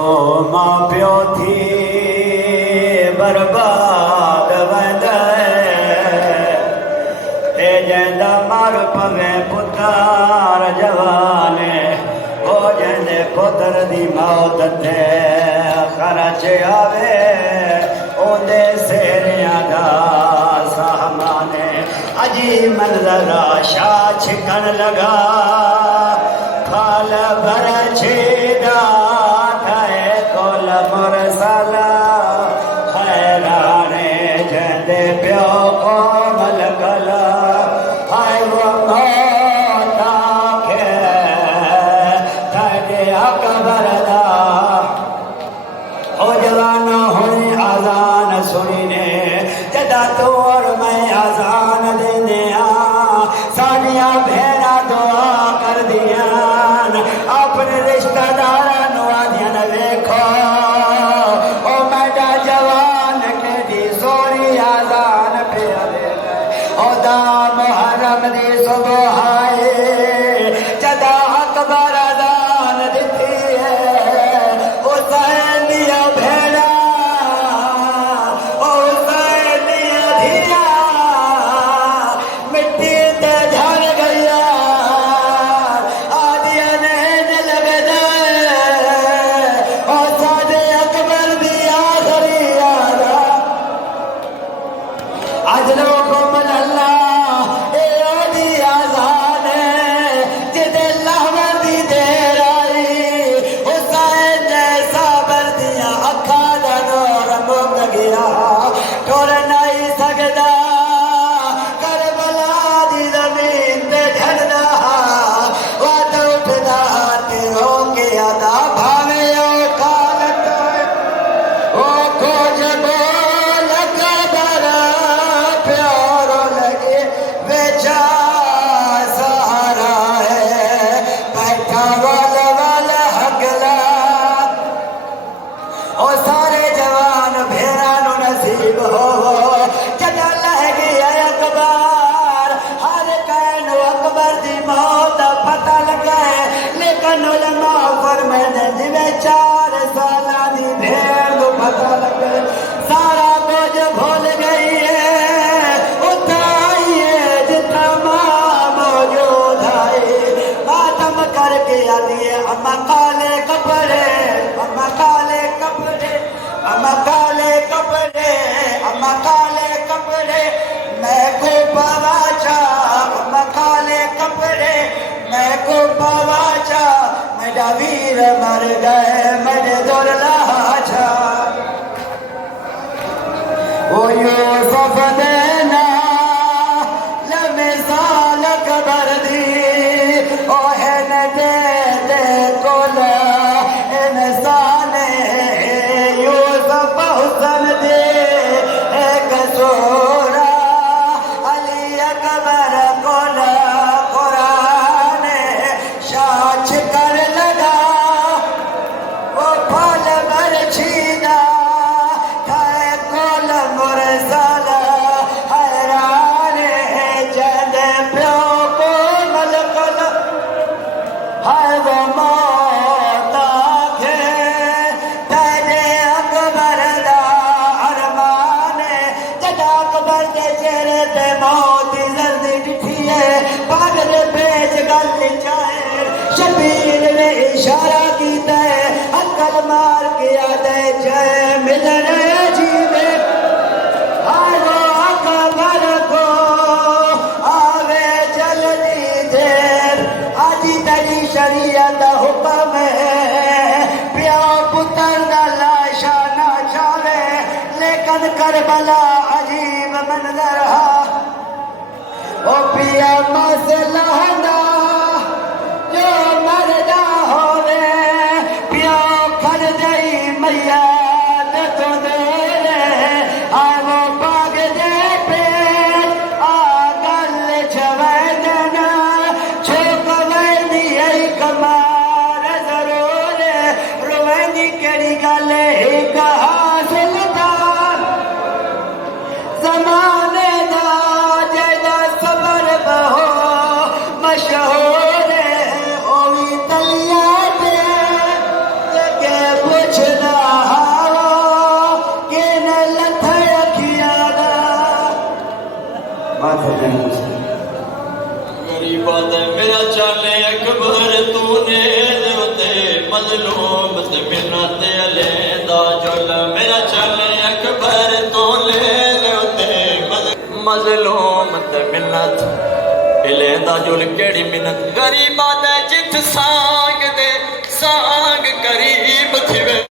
ओ मां प्यो थी बर्बाद वंदे जंदा मार पवे पुतार जवाने ओ जंदे पुत्र दी मौत ते खर्च आवे ओंदे सेरियां दा सामाने अजी मंजर आशा छिकन लगा फाल भर छेदा ठाए कोल मुरसला खैराने जंदे प्यो को मलकला हाय वो मौता के थके अकबर दा ओ जवाना हुई आजान सुनी ने जदा तो और मैं आजान देने सानिया भेड़ा दुआ कर दिया अपने रिश्तेदार नुआदियन देखो ओ मेरा जवान के दी सोरी आजान पे ओ दा मुहर्रम दी सुबह आए जदा अकबर आजान देती है ओ सैनिया भेड़ा ओ सैनिया धिया मिट्टी ते झड़ गया आदिया ने लग जाए ओ सादे अकबर दी आखरी यारा आज लोगों मन अल्लाह ए आदि आजान जिदे लहवर दी देर आई हुसैन जैसा बर्दियां अखा दा नूर मुक गया टुर नहीं सकदा करबला दी जमीन ते झड़दा वाद उठदा ते हो गया दा भावे ओ कालत ओ खोज बोल कबर प्यारो लगे बेचा सहारा है बैठा वाल हगला ओ सारे जवान भेड़ा नु नसीब हो जदा लह गया अकबर हर कैन अकबर दी मौत पता लगा लेकिन उलमा फरमाते जिवे 4 साल दी भेड़ नु पता लगे सारा कुछ भूल गई है उठाइए जितना मां मौजूद है मातम करके आती है अम्मा काले कपड़े अम्मा काले कपड़े अम्मा काले कपड़े अम्मा काले कपड़े मैं को पवाचा अम्मा काले कपड़े मैं को पवाचा मेरा वीर मर गए मेरे दुर्ला छा ओ यूसुफ देना लमिसाल कबर दी ओ है न दे कोल इंसान यूसुफ हुसन दे एक सोरा अली अकबर कोल कुरान शाच कर लगा ओ फल भर छीना खाए कोल मुरसला हैरान जद प्यो को मलकल हाय वो मौता के तेरे अकबर दा अरमान जदा अकबर दे चेहरे ते मौत दी जर्दी दिखी है पागल बेच गल चाहे शबीर ने इशारा कीता है अकल मार के आदे जय मिलने जीवे हाय वो अकबर को आवे जल्दी देर आजी तेरी शरीयत हुक्म है प्यो पुत्र दा लाशा ना जावे लेकिन करबला अजीब मंजर हा ओ पिया मसला ना जो मरदा होवे प्यो कर दई मैया तो दे आए वो बाग दे पे आ गल जवैदना छोक वैदी आई कमार जरूर रोवैदी केड़ी गल एक हासिल दा जमाने दा जेदा सबर बहो मशहूर ओवी तलिया पे के माथे जाने गरीबा दे मेरा चाले अकबर तूने देवते मजलूम ते मिन्नत लेंदा जुल मेरा चाले अकबर तूने देवते मजलूम ते मिन्नत लेंदा जुल केड़ी मिन्नत गरीबा दे जित सांग दे सांग गरीब थिवे